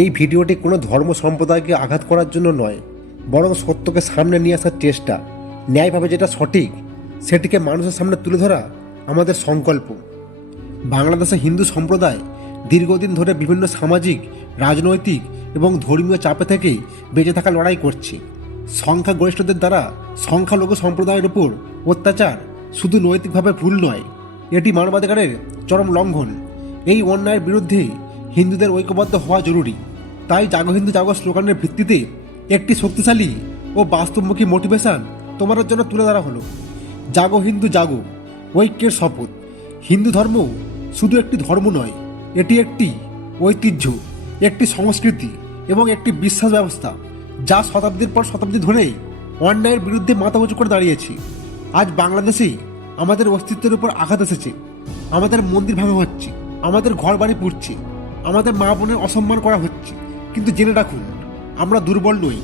এই ভিডিওটি কোনো ধর্ম সম্প্রদায়কে আঘাত করার জন্য নয়, বরং সত্যকে সামনে নিয়ে আসার চেষ্টা, ন্যায়ভাবে যেটা সঠিক সেটিকে মানুষের সামনে তুলে ধরা আমাদের সংকল্প। বাংলাদেশে হিন্দু সম্প্রদায় দীর্ঘদিন ধরে বিভিন্ন সামাজিক, রাজনৈতিক এবং ধর্মীয় চাপে থেকে বেঁচে থাকা লড়াই করছে। সংখ্যাগরিষ্ঠদের দ্বারা সংখ্যালঘু সম্প্রদায়ের উপর অত্যাচার শুধু নৈতিকভাবে ভুল নয়, এটি মানবাধিকারের চরম লঙ্ঘন। এই অন্যায়ের বিরুদ্ধে হিন্দুদের ঐক্যবদ্ধ হওয়া জরুরি। তাই জাগো হিন্দু জাগো স্লোগানের ভিত্তিতে একটি শক্তিশালী ও বাস্তবমুখী মোটিভেশন তোমাদের জন্য তুলে ধরা হলো। জাগো হিন্দু জাগো, ঐক্যের শপথ। হিন্দু ধর্ম শুধু একটি ধর্ম নয়, এটি একটি ঐতিহ্য, একটি সংস্কৃতি এবং একটি বিশ্বাস ব্যবস্থা, যা শতাব্দীর পর শতাব্দী ধরে অন্যায়ের বিরুদ্ধে মাথা উঁচু করে দাঁড়িয়েছে। আজ বাংলাদেশে আমাদের অস্তিত্বের উপর আঘাত এসেছে, আমাদের মন্দির ভাঙা হচ্ছে, আমাদের ঘর বাড়ি পুড়ছে, আমাদের মা বোনের অসম্মান করা হচ্ছে। কিন্তু জেনে রাখুন, আমরা দুর্বল নই,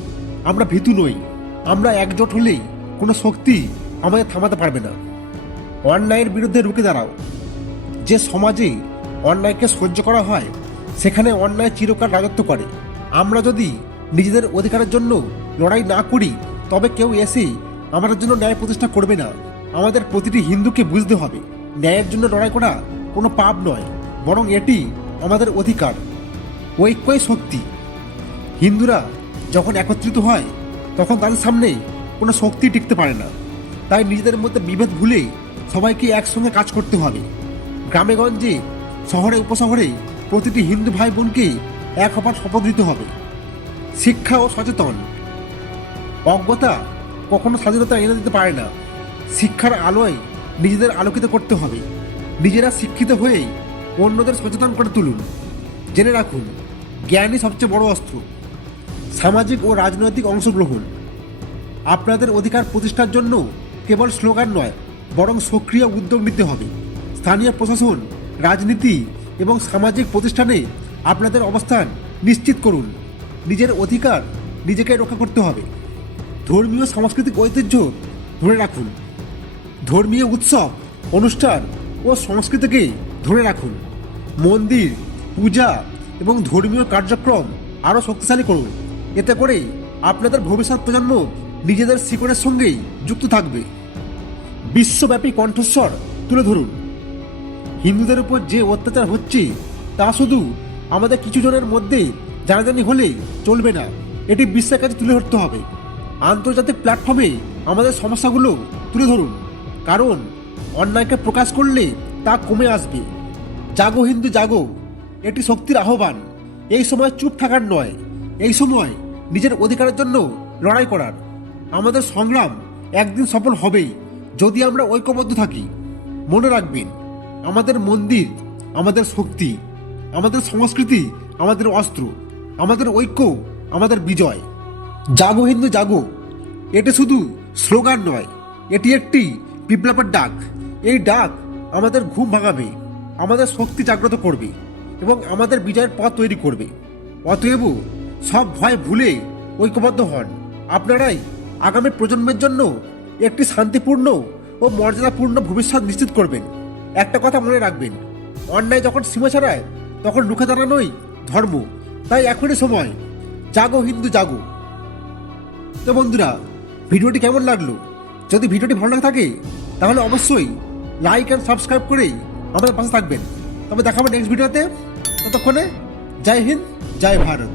আমরা ভীতু নই। আমরা একজোট হলেই কোনো শক্তি আমাদের থামাতে পারবে না। অন্যায়ের বিরুদ্ধে রুখে দাঁড়াও। যে সমাজে অন্যায়কে সহ্য করা হয়, সেখানে অন্যায় চিরকাল রাজত্ব করে। আমরা যদি নিজেদের অধিকারের জন্য লড়াই না করি, তবে কেউ এসে আমাদের জন্য ন্যায় প্রতিষ্ঠা করবে না। আমাদের প্রতিটি হিন্দুকে বুঝতে হবে, ন্যায়ের জন্য লড়াই করা কোনো পাপ নয়, বরং এটি আমাদের অধিকার। ঐক্যই শক্তি। হিন্দুরা যখন একত্রিত হয়, তখন তাদের সামনে কোনো শক্তি টিকতে পারে না। তাই নিজেদের মধ্যে বিভেদ ভুলে সবাইকে একসঙ্গে কাজ করতে হবে। গ্রামে গঞ্জে, শহরে উপশহরে প্রতিটি হিন্দু ভাই বোনকে এক হবার শপথ দিতে হবে। শিক্ষা ও সচেতন। অজ্ঞতা কখনো স্বাধীনতা এনে দিতে পারে না। শিক্ষার আলোয় নিজেদের আলোকিত করতে হবে। নিজেরা শিক্ষিত হয়ে অন্যদের সচেতন করে তুলুন। জেনে রাখুন, জ্ঞানই সবচেয়ে বড় অস্ত্র। সামাজিক ও রাজনৈতিক অংশগ্রহণ। আপনাদের অধিকার প্রতিষ্ঠার জন্য কেবল স্লোগান নয়, বরং সক্রিয় উদ্যোগ নিতে হবে। স্থানীয় প্রশাসন, রাজনীতি এবং সামাজিক প্রতিষ্ঠানে আপনাদের অবস্থান নিশ্চিত করুন। নিজের অধিকার নিজেকে রক্ষা করতে হবে। ধর্মীয় সাংস্কৃতিক ঐতিহ্য ধরে রাখুন। ধর্মীয় উৎসব, অনুষ্ঠান ও সংস্কৃতিকে ধরে রাখুন। মন্দির, পূজা এবং ধর্মীয় কার্যক্রম আরও শক্তিশালী করুন। এতে করে আপনাদের ভবিষ্যৎ প্রজন্ম নিজেদের শিকড়ের সঙ্গেই যুক্ত থাকবে। বিশ্বব্যাপী কণ্ঠস্বর তুলে ধরুন। হিন্দুদের উপর যে অত্যাচার হচ্ছে, তা শুধু আমাদের কিছু জনের মধ্যে জানাজানি হলে চলবে না, এটি বিশ্বের কাছে তুলে ধরতে হবে। আন্তর্জাতিক প্ল্যাটফর্মে আমাদের সমস্যাগুলো তুলে ধরুন, কারণ অন্যায়কে প্রকাশ করলে তা কমে আসবে। জাগো হিন্দু জাগো, এটি শক্তির আহ্বান। এই সময় চুপ থাকার নয়, এই সময় নিজের অধিকারের জন্য লড়াই করার। আমাদের সংগ্রাম একদিন সফল হবেই, যদি আমরা ঐক্যবদ্ধ থাকি। মনে রাখবেন, আমাদের মন্দির আমাদের শক্তি, আমাদের সংস্কৃতি আমাদের অস্ত্র, আমাদের ঐক্য আমাদের বিজয়। জাগো হিন্দু জাগো, এটি শুধু স্লোগান নয়, এটি একটি বিপ্লবের ডাক। এই ডাক আমাদের ঘুম ভাঙাবে, আমাদের শক্তি জাগ্রত করবে এবং আমাদের বিজয়ের পথ তৈরি করবে। অতএব সব ভয় ভুলে ঐক্যবদ্ধ হন। আপনারাই আগামী প্রজন্মের জন্য একটি শান্তিপূর্ণ ও মর্যাদাপূর্ণ ভবিষ্যৎ নিশ্চিত করবেন। একটা কথা মনে রাখবেন, অন্যায় যখন সীমা ছাড়ায়, তখন রুখে দাঁড়ানোই ধর্ম। তাই এখনই সময়, জাগো হিন্দু জাগো। তো বন্ধুরা, ভিডিওটি কেমন লাগলো? যদি ভিডিওটি ভালো লাগে থাকে, তাহলে অবশ্যই লাইক অ্যান্ড সাবস্ক্রাইব করেই আমাদের পাশে থাকবেন। তবে দেখাবো নেক্সট ভিডিওতে। ততক্ষণে জয় হিন্দ, জয় ভারত।